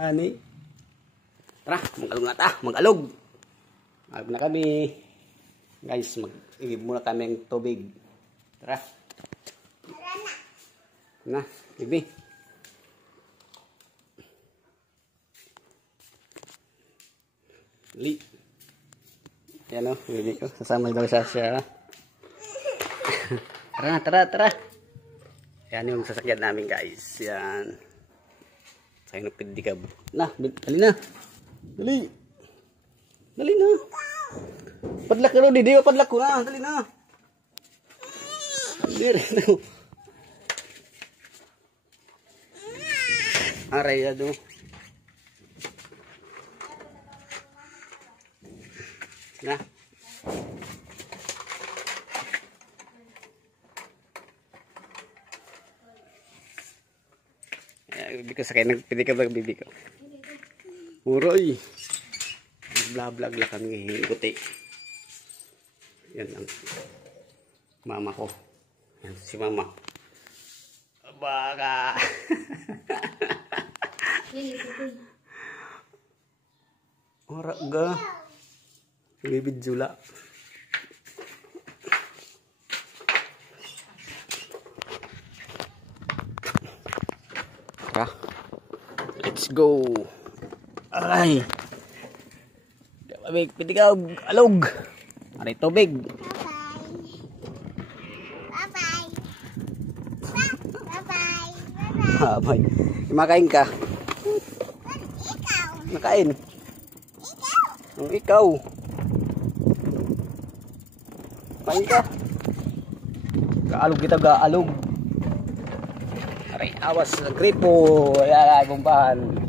Ani. Tara, mag-alog na ta, mag-alog. Mag na kami. Guys, mag-igib muna kami ng tubig. Tara. Na, bibi. Li. Yan o, bibi ko. Sasama daw siya. Tara. Yan yung sasakyan namin, guys. Yan. Sayang na pedikab. Na, dali na. Dali na. Padlak na, di ba padlak ko na. Dali na. Dali na. Aray na do. Na. Bibi ko sakay nagpidikab ng bibi ko. Uroy. Nag-vlog lang kami hikuti. Yan ang mama ko. Yan si mama. Baka. Ora ga. Bibid jula. Let's go. Ay. Tubig, pitigaw, alog. Aray tubig. Bye. Makain ka. Makain. Ikaw. Makain ka. Gaalog kita, gaalog. Aray, awas ng gripo. Ayan, bumbahan.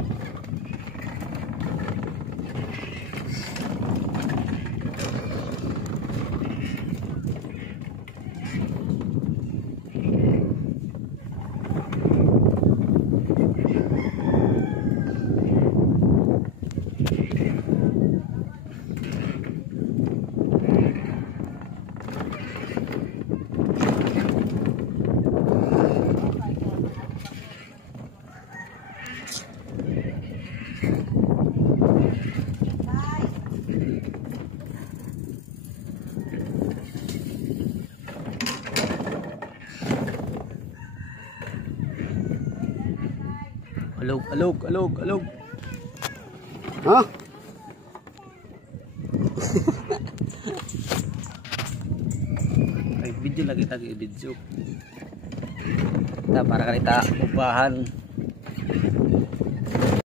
Alog. Ha? Ay, video lagi tayo, video. Para kanita upahan.